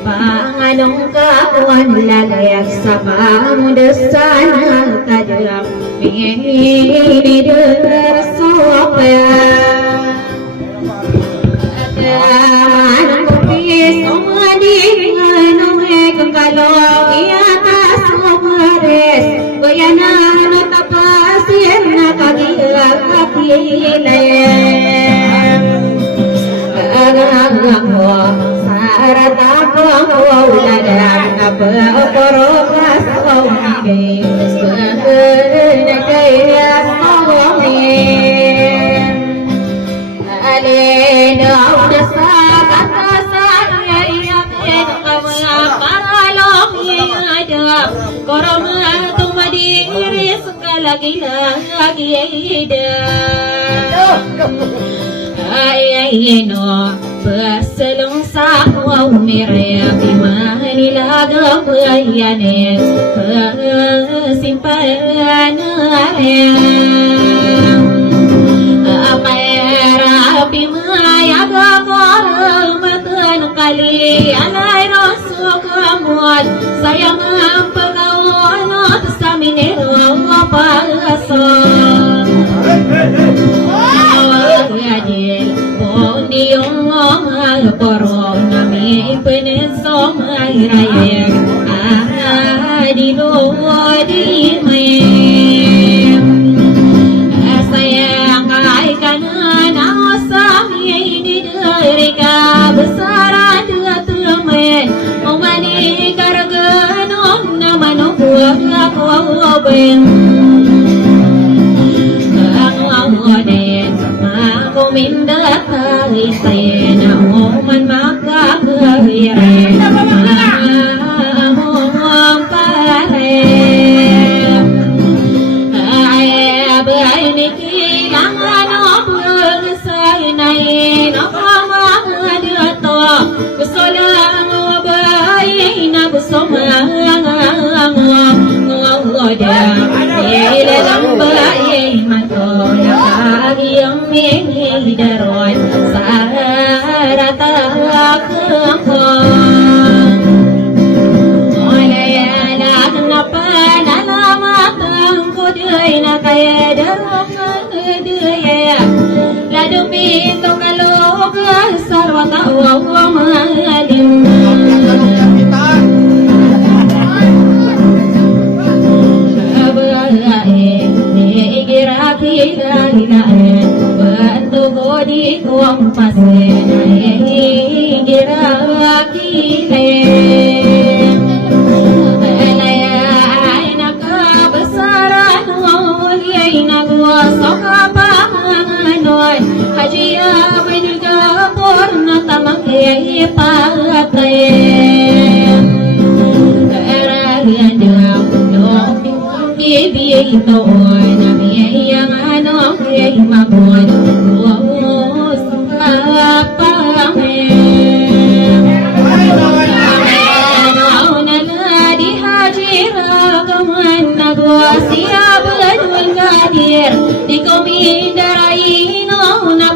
Panganong kawan lalayak sa pamudasan kadang pinididar sopaya manang kupis umadingan kang kalong iatas umares bayanan tapasin na kagilag kakilayan agak-agak Sarat aku wawuladan Apa-apa-rokas wawunin Sebenarnya wawunin Alena unasakat Yakin kamaralong Yada Koroma tumadiri Sekalagi-lagi Yada Ayayino Berselung sakwa umirya Bimanilaga bayanin Persimpanan Apera bimayaga Kormatan kali Alay rasuk amot Sayang pagkawanot Sa minero Pagasol Yadil Pondiyong Poro nami penesong raya Adilo di mayem Sayang kay kanan Awasam ini dari Besaran dua temen Umani karaganon Naman aku ben Ang Aku minda kali saya Oman maka kaya Amom parem Ayah ini kilangan Obeng saya nain Apa madato Kusolang Obayin Abusomang Ngoda Ilang bayi Matola Kagiyang Daron Saratak Olayanak na panalamatang Kuday na kaya darokan Daya Ladupito kalog Sarwata Malim Kira-kira Godi kong pasen Gira-kira Alay nakabasaran Yay nagwasok kapanganon Hajiya Bedulgapor na tamakay patayin Arayan daw Nung bibiyay toon Namiyayang anong yay mabon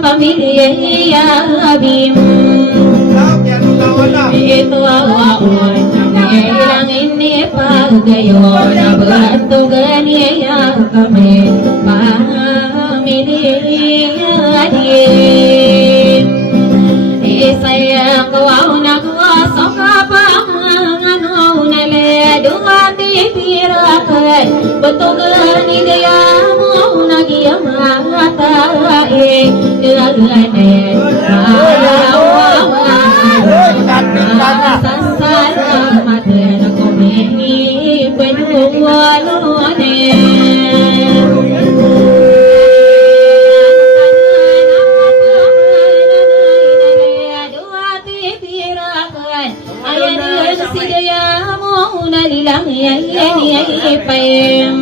Pamilya Abim Ito awan Ilang ini pagayon Abatugan niya kami Pamilya Abim Isayang kawaw na kuwasok kapanganon Naleduhati pirakan Batugan idaya mo Nagyamatae Gaganen Sasalamatın Kumihi Penuwalunen Duhati pira na lilang payem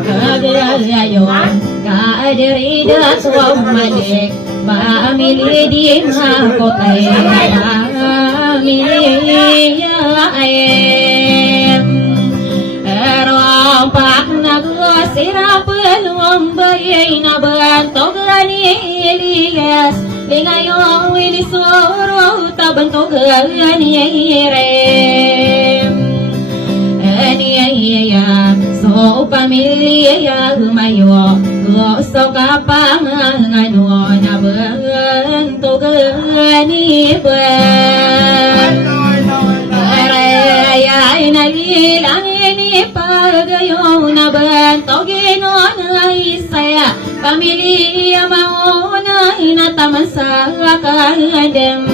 kagayon kadiri das wa malik family di makotai family ayem rompak nagosira pelum bayay na bantog ani Elias lingayo ilisoro tabantog ani rem ani ya so pamilya mayo so kapangano na bantog ani ban ay nalilang inipagayo na bantogino na isaya pamilya mauna inataman sa kadem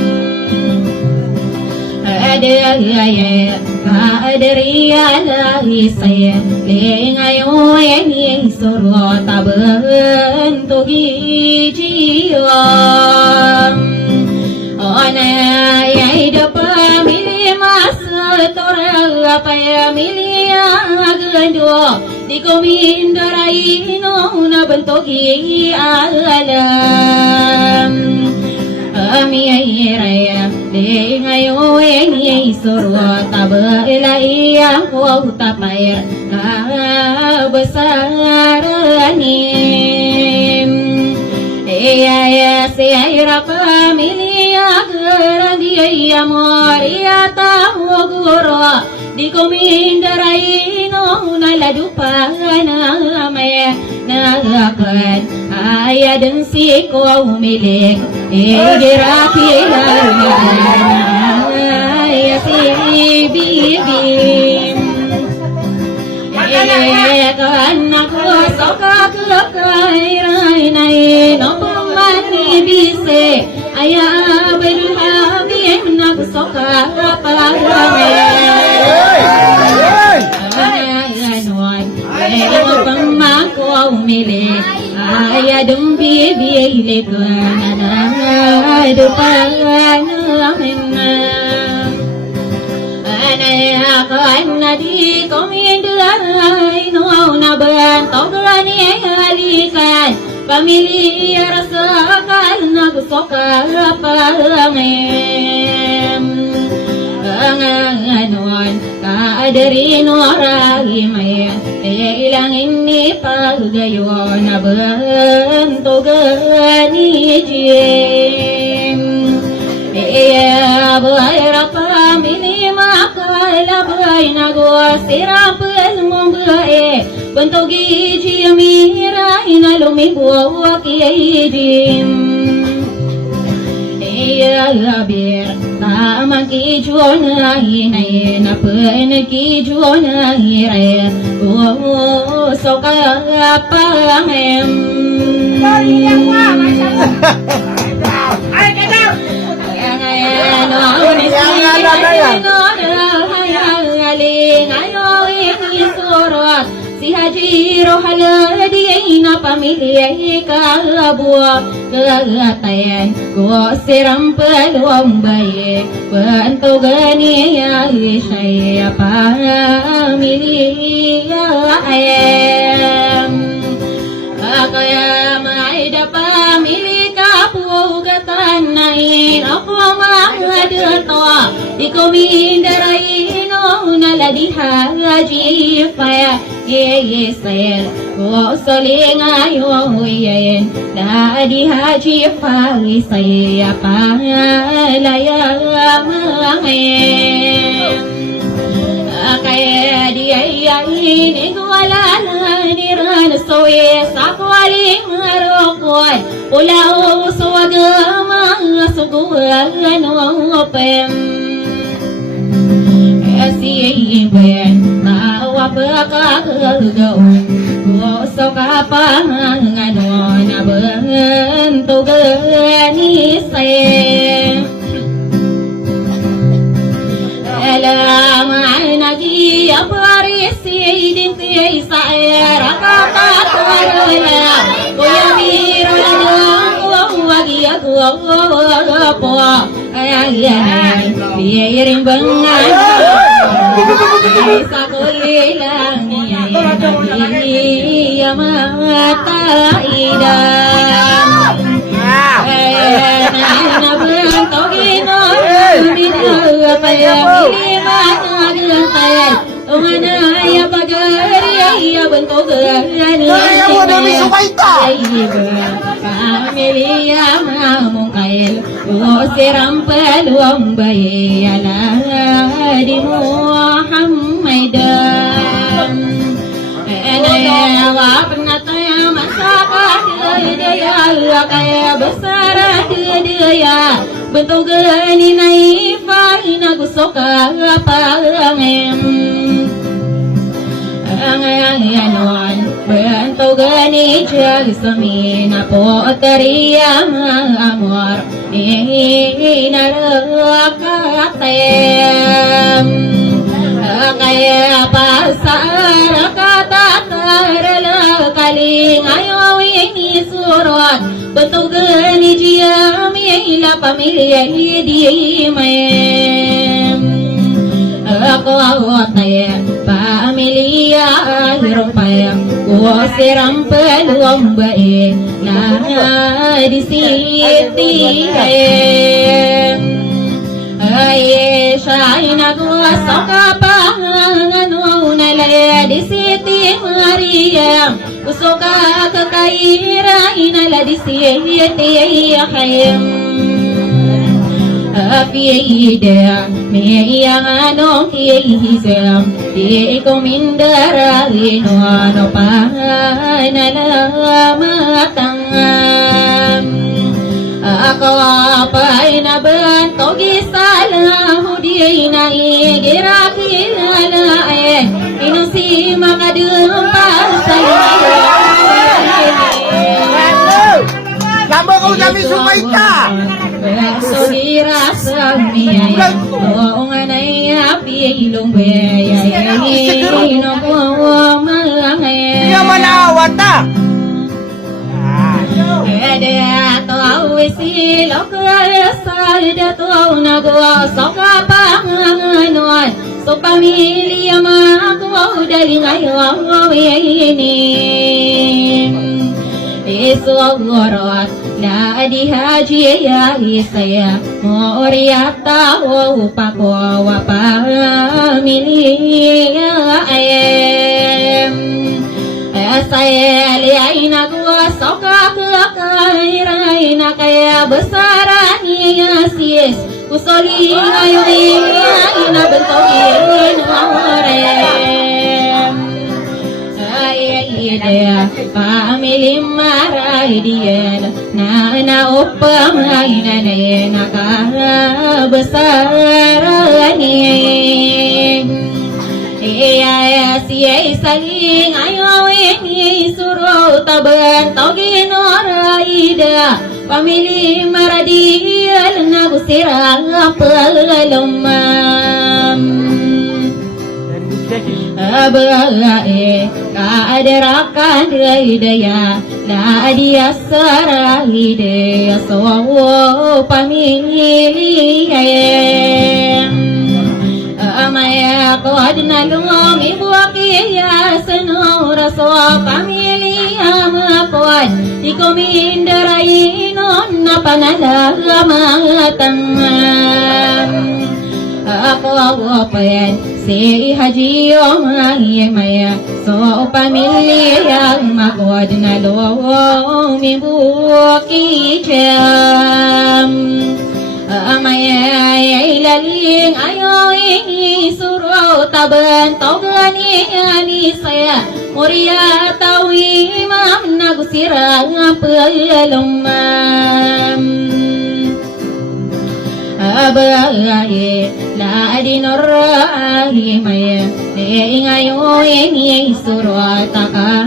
adaya kaderiya la isaya lingayo yang suro tabantogi jiwam onay ay da pamilya tora pamilya agando di komindaray no nabantogi alam amiyaya de ngayo en soro tabalay ako tapay besaranim se aira pamilya grandi amor ya tamogoro di komindaray no naladupana may nagakan ayadan si ko umilik dirati ay si bibim kan ako sokakakay ray no pumani bise aya berhabim nagsokakapagame pamako umili ayadum bibili kana dupanamin anaya kana di komindaray no nabantograni alikan pamilya rasakan nagsokapagame anganon kaadarin orahimay ilang ini pagayon na bantogani jim bayra pamili makalabay nagosira pelmumbae bantogi jimira inalumibuwa kiyajim bir tamang kijona hinay na pen kijona hiray so kapangem si Hajiro haladi na pamilya kalabua kagatayan ko siram pelumbay bantogani ay pamilya ayam kaya maida pamilya kapugatan nain ako mahadatoa di komindaray no naladiha jifaya yesel ko solingayo yen dadi haji fali saya palaya mangem kaya dia ini wala niran soye sakwaling rokon ulau sawagama suguan opem asiyben tawa pakagaon ko so kapanganon abentogani say alam nagi aparisi dinti saya rakataya kuya miro lang wagi ako po ayan biring bengan sakulilang iya mata idam na bento gino bina kaya lima kaya Ungana ya pagari ya bento gano Familia mamungkail Usirampal wambay ala di Muhammadan Ana wapnataya masaka dia kaya besar dia bentuk gani naifa inagusoka pangem angayanon bentuk gani jagsami na poteria amor inarakatem kaya pasar kata karela kaling ayo ini surat bentuk gani dia miela pamilya di mem aku awataya pamilya hiropayam wasiram peluang bae nah di siti Aye, shaina gua soka panganu nalaya di siti Maria, usoka kakaira inala di siti Hayem. Afiida me yang anong kihisam, di komindara lino pa nalamatangam. Ako apay na bento gisala hudi na igirakilala inusi makadumpa sa Gambo ko kami sumaita. Sugira sa miyay o nga na iapi ilong bayay inukuha malangay Dia manawat ta. Ada tahu isi lokal sada tahu nagwa soka panganuan so pamilya mako dari ngayon ini Isogorot na di haji ya isaya moriata o pako wa pamilya ayem saya liaina gua soka kairaina kaya besarnya sis usoli ayoina bentokin warem dia pamilih marai dia na oppa maina na kala besarnya Iya siya saling ayo ini suruh taban togin oraida pamilih maradial na busirang pelalomam Abalae kaaderakan daya na dia sarahide so pamilih Amaya ko adna lumong ibuakiya senora so pamilya mapod di komindaray non na panalamatang ako awapayan si hajiyo maya so pamilya makod na lumong ibuakiyam Amaya ilaling ayo ini suruh taban togani ani saya muria tawi mam nagusirang pelalomam Abaye la dinorahi maya ngayo ini suruh taka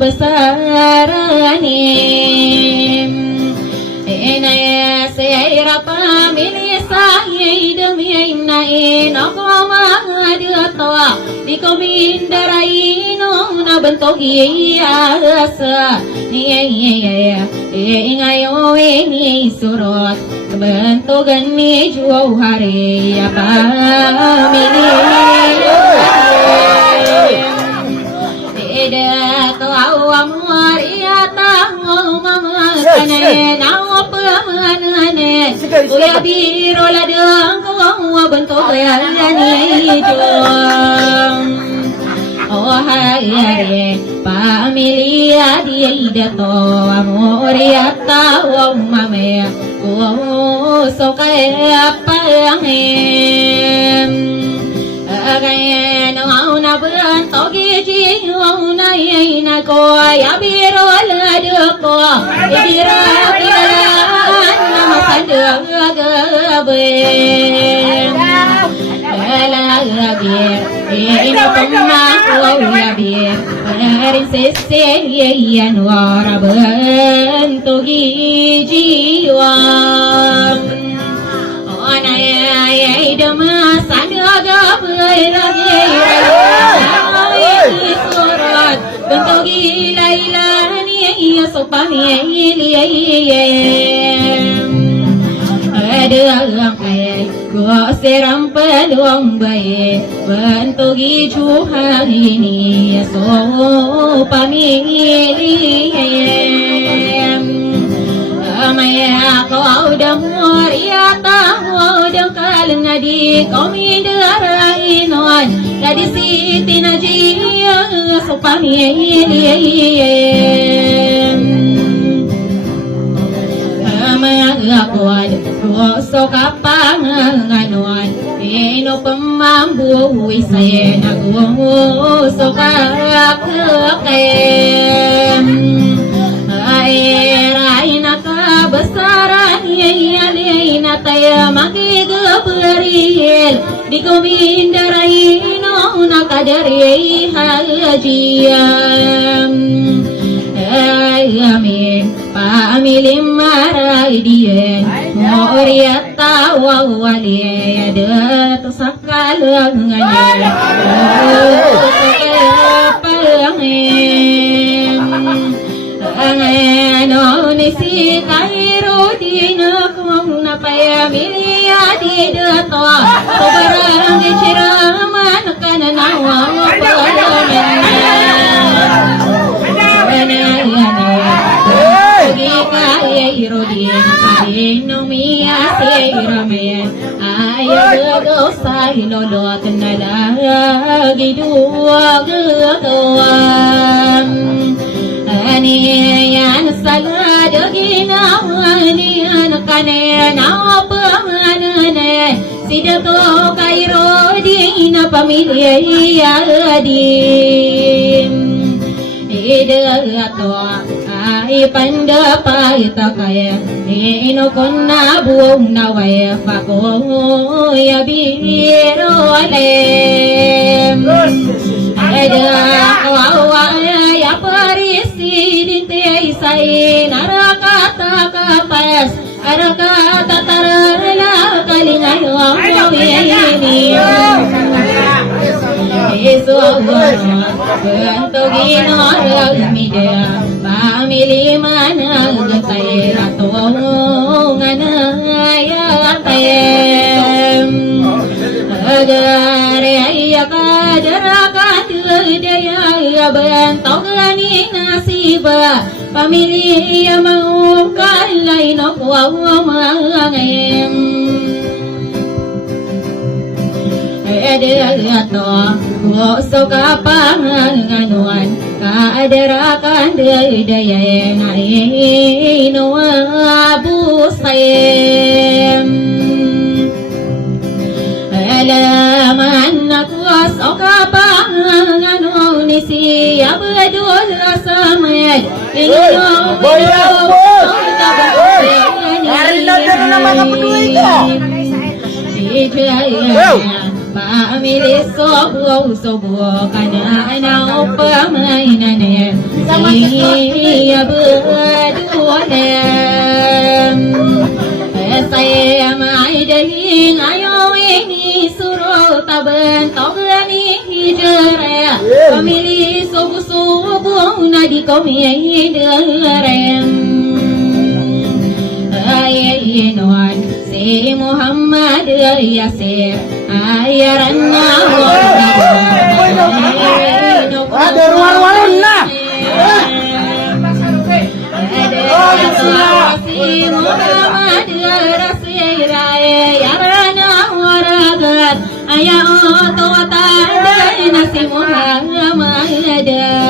besaranim Inaya sayra pamilih sayay demiay nain ako magadatawa di komindaray no nabantok iyasa ngayo ini surot bentukan ni jauh hari apa milih tidak tahu amor ia tahu mama kane nawa pemane uya biro ladang kau bentuk yani jom oh hai pamilia dia to amor ia tahu mama oh so kaya apa yang again na bentuk jiwa na ina ko ya biro la ko biro nama sadang gabe la bir ina pemma ko ya bir rin sese yan wara bentuk jiwa ona ya idama sadaga berage bentuk ilailani ya sopani ada angkai gua seram peluang baik bentuk juha ini ya sopani Maya kau dah muria tahu dah kalian di kau midarain on dari siti najia sopani Maya kau ada so kapangan on ino pemambu saya nak so kakem Aina ka besaran yalina taya maki geberil di komindaraino nakadari hajiam amin pamilim marai dia moriata wawali ada tersakalangannya Angeno nisi kairo dina kung napaya milia di dato Sobarang iciraman kananawa Pagi kairo dina kaino miya siramen Ayaw dosa hilolot na lagi dua gagawang Aniyan salad ginawan yan kane na pamanane sidato kairo di na pamilya yadim idato ay pandapay takaya ino kon na buong naway pako yabiro alem ada awaya parisi dinte isai narakata kapas arakata tarala kalingayo ini Yesu bentugino media pamili mana gatay atong anaya tayem agare ayaka jarakan daya bentog ni nasiba pamili mau kalay no kuwamangayem Adato so kapanganuan kaadarakan daya na ino abusayem alaman ako so kapanganuan ni siya badul asamay ino Pamili sobo kana na upamainane siya badulem saya mai dahing ayo ini suruh taben togani hijrah pamili sobo na di komi derem ay inon si Muhammad Yasir ayarannya Ada ruang-ruang lah. si Muhammad Yasir ayarannya waragat ayah oto tanda nasi Muhammad ya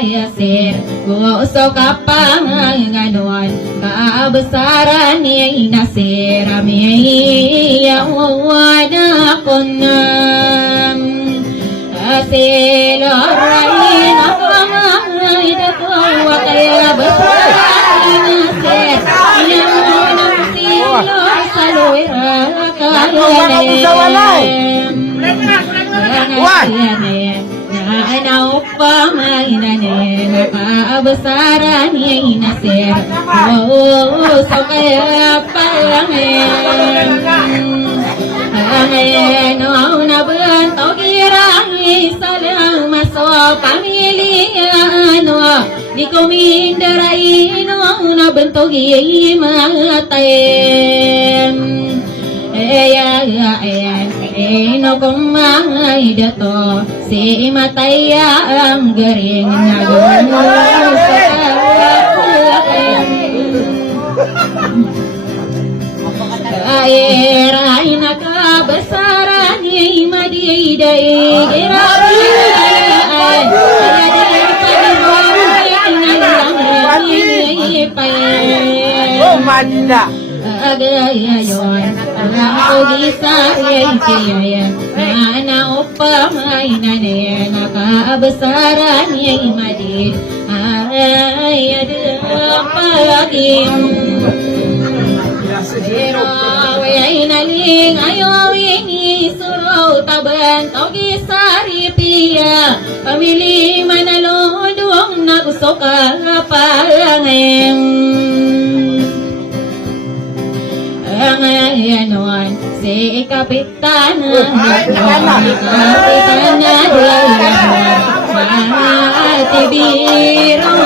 Yasir usok kapanganon kabesaran ni Nasir ami ya wada kunam asilarin akamai dakwa kaya besaran Nasir yang nasilo salwira kaya ana uppa mainane nakabesaran ni Nasir sakaya palangen no na bento girahi salang maso pamiliano di kumindarai no na bento gimatain no kumangay dato si mataya ang garing naguno sa ay nakabasaran ay madiday Oh, manda. Agayayon ako gisayay kaya na upamay na niya nakaabasaran niya'y madid ay adapagin pero ay naling ayawin isuro taban o gisari piya pamili manalodong na gusto ka pangin ngayon si Kapitan na Mati biro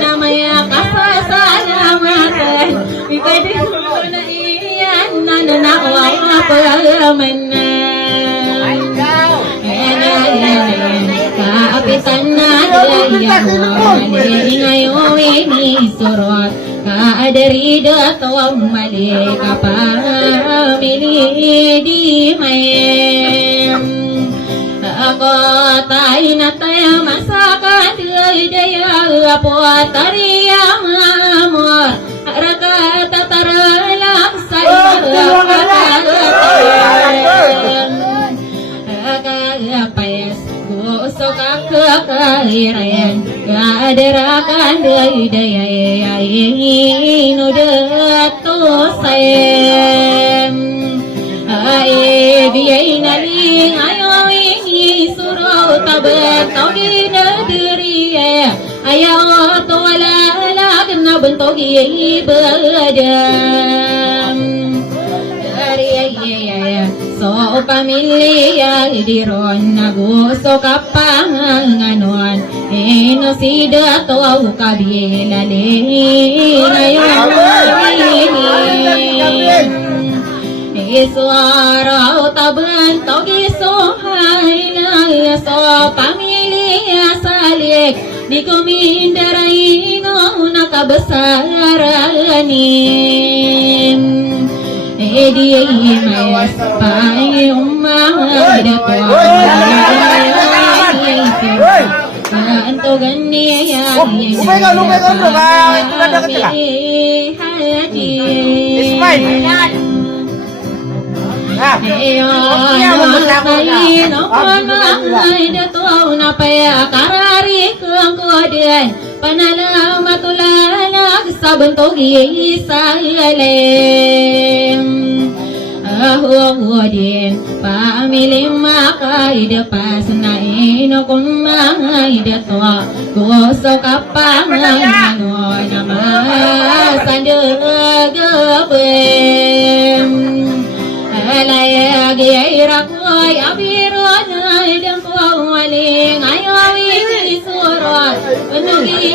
namaya kasasalamatan ipwede ko na iyan nananawa Kapitan na dayan ngayon inisurot kaadari datong mali kapamili di mayem ako tayo na tayo masakan daya po tariyang amor rakatataralak sa payas gusto ka kakahiran kaderakan daya inudato sayem ay biyay naling ayaw inisuro tabat tau ginadiriya ayaw to walalag na bentog ibadam so pamilya diron nagusto kapanganon ino sida to kabilali ngayon iswara taban to gisuhay na so pamilya salik di kumindaray no nakabasaranin di mayas pai umah dato anto ganiya panalamatulalag sa bentog isalalem din pamili makaidapas na ino kung mangaidatwa gusto ka pangano na masandagabim alayag ay rakoy abi wirona dan kualing ayo wiji surat menugi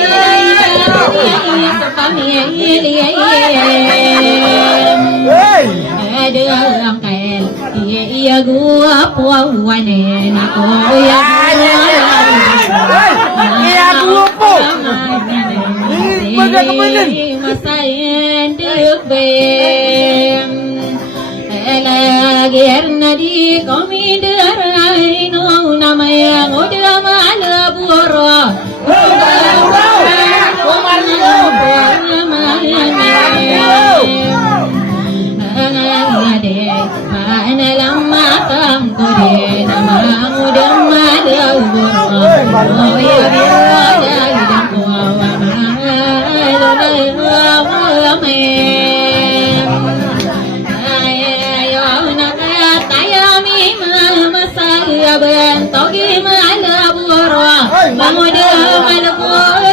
ada angkel iya gua puawane aku ya iya gua po masain duk bem Elagerna di komiderai no namanya ngoda mana buro mana lama kamu deh nama ngoda mana buro oh ya biroda hidup kuawa bentogi mana buro mamuda mana buro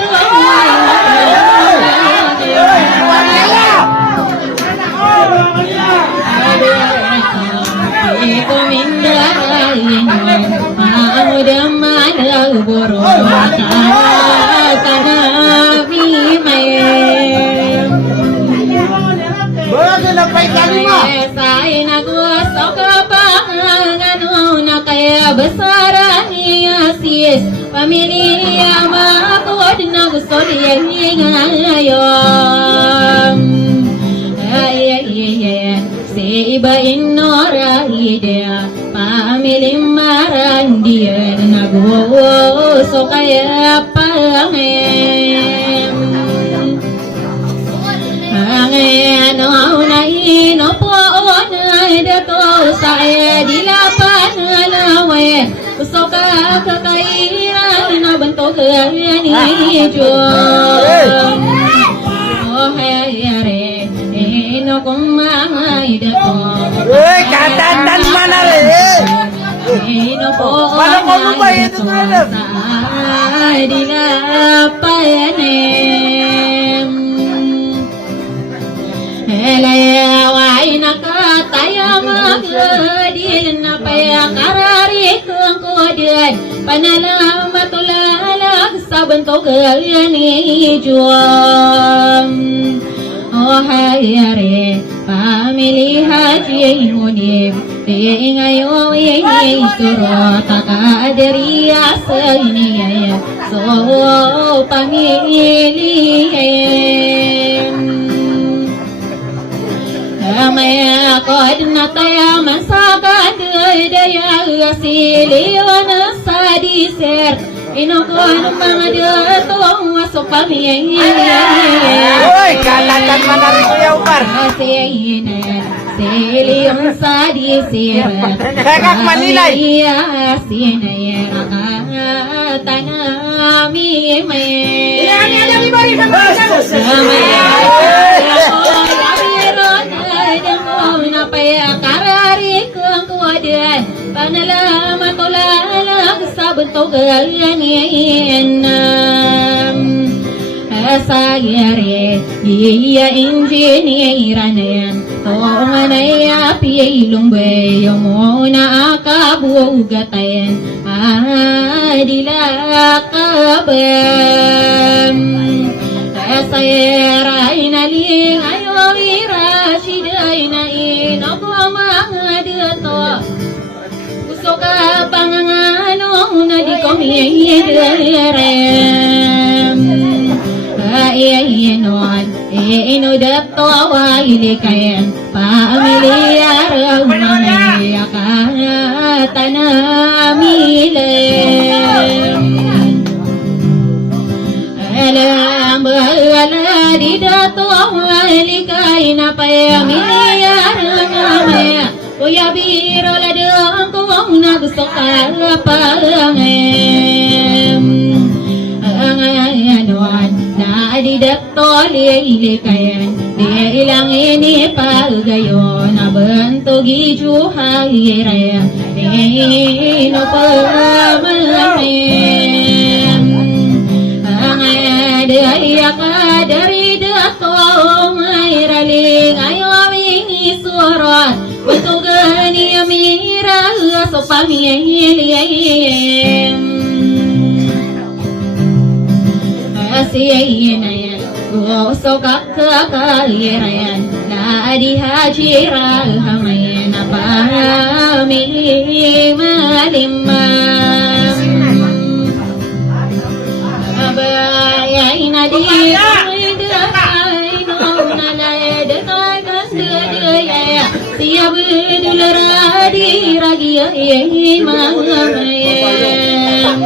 aku minda mamuda mana buro karena saya nak sok kaya besaran asis pamilya makod nagusod yahingayom si iba inora idea pamilya marandian naguso kaya pangem angeno na inopoon dato saya dilapan alawe usoka kakairan na bentuk hijau oh hayare ino kumai dato katatan mana re ino po mana kamu bayi itu terhadap dilapan Elaya wainaka tayama gedin napaya karari kengkodin panala matulala sabentuk gani juam oh hayare pamili haji munim tingayo ini surat takadri asini ya so pamili Maya kod nataya masakan daya asili wana sadiser inokon mga datong wasopami oi katatan mana re ya Umar silion sadiser kakak manilai sinaya tanami may ini ada di bari napaya karari kang kuadan panala matulala sa bentuk ganian asayare iya injiniran tonganaya pilung bayong na akabugatayan adilakabam asayara inaling ayo irashiday na inako mga dato usoka pangangano na di komiyirem ainon ino dato wailikayan pamilya ramaya katanamilem alam bala di dato walikay na pamilya ramaya kuya biro ladang kung nagusto ka pangem angayanon na di dato lilikayan di ilang ini pagayon na bentugi juhayiraya ino pamalamem angayadaya ka dari dato mayraling ayo wingi surat bentugan yamira Asiyanayan, gosokak kekaliran, la dihajiral hamayan apa malimam. Abayaina di siap dulradi ragia mamayam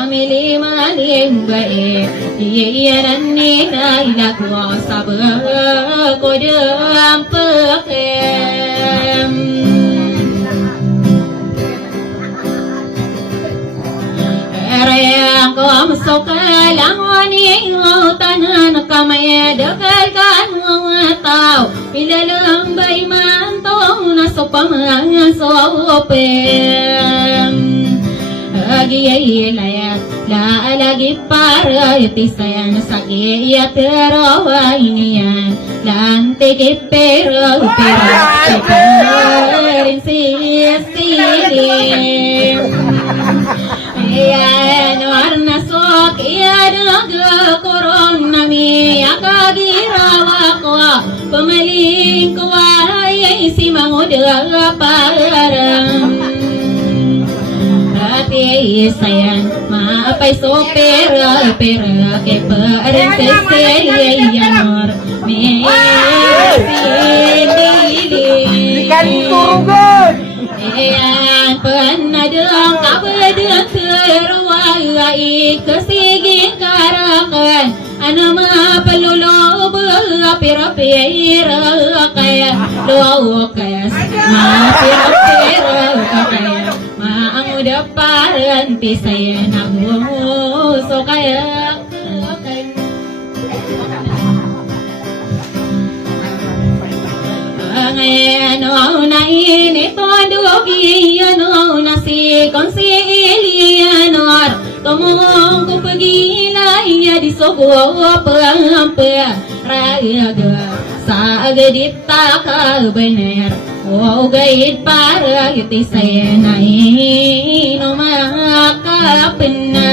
Amili malim bae, iyaran ni naila kuasa berkodam pekem. Erayang kau masuk kalang wani tanan kamaya dekalkan tahu bila lembai mantong nasopam sopem. Lagi layat la lagi para tisayan sagi ya terawa inian lante ke pero perin si ya warna sok ya daga corona mi akagira ko pemaling ko ay si mangoda parang sayang maapay so pera ke perenseseyanor me Ikan turugan. Ayan panadang kabadang terwai kesiging karakan ana mapalolo pera kaya doa kaya pera kaya ang udaparan ti saya naguso kaya ano na inito dugi ano na si konsilianor tumong kupagila iya di sogo pampa raga sa agadita ka bener o gayit para iti saya na inumakapena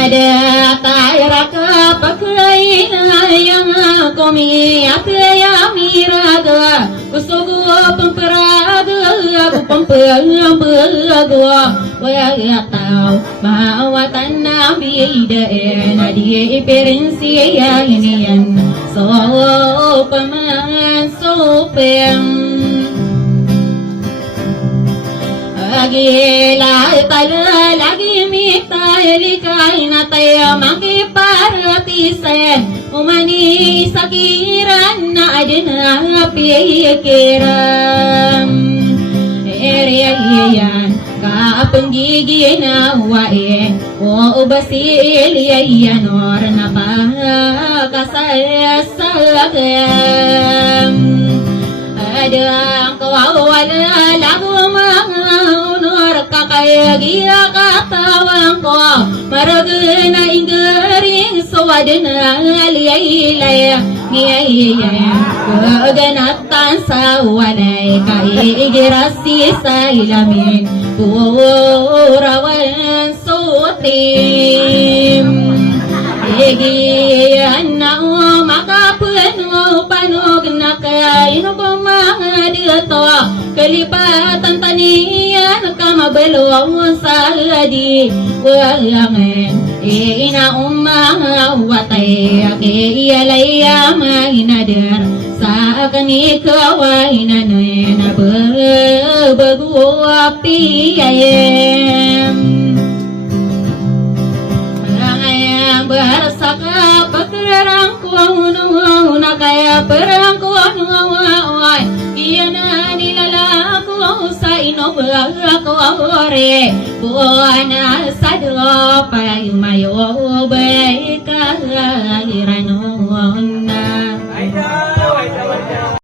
ada kaya ka pagkaina yang komi atya miraga kusugo pamparaga pamparaga waya tau mawatan na bida na di iperensiya inian so paman so pem lagi tala lagi mitali kaina tayo makiparapisen umani sakiran na adina pikiram eriyan kapanggiginawain o basil yayan or napakasayasagam adang kawawala lagu mga unor kakaya katawang ko maragana ingaring sawadana aliyay ngiyay kaganatan sa walay kaigirasi sa ilamin purawan sutim igiyan na makapuno panog na kaino ko mga dito kalipatan taniyan kamabalong sa di walangan ina umawatay iyalay mahinadar sa kanikaway na baguapi ayam bersaka pekerang kuang na kaya perang kuang awai iana nilala ku sa ino ko ore buana sadro pa mayo baik kahiranon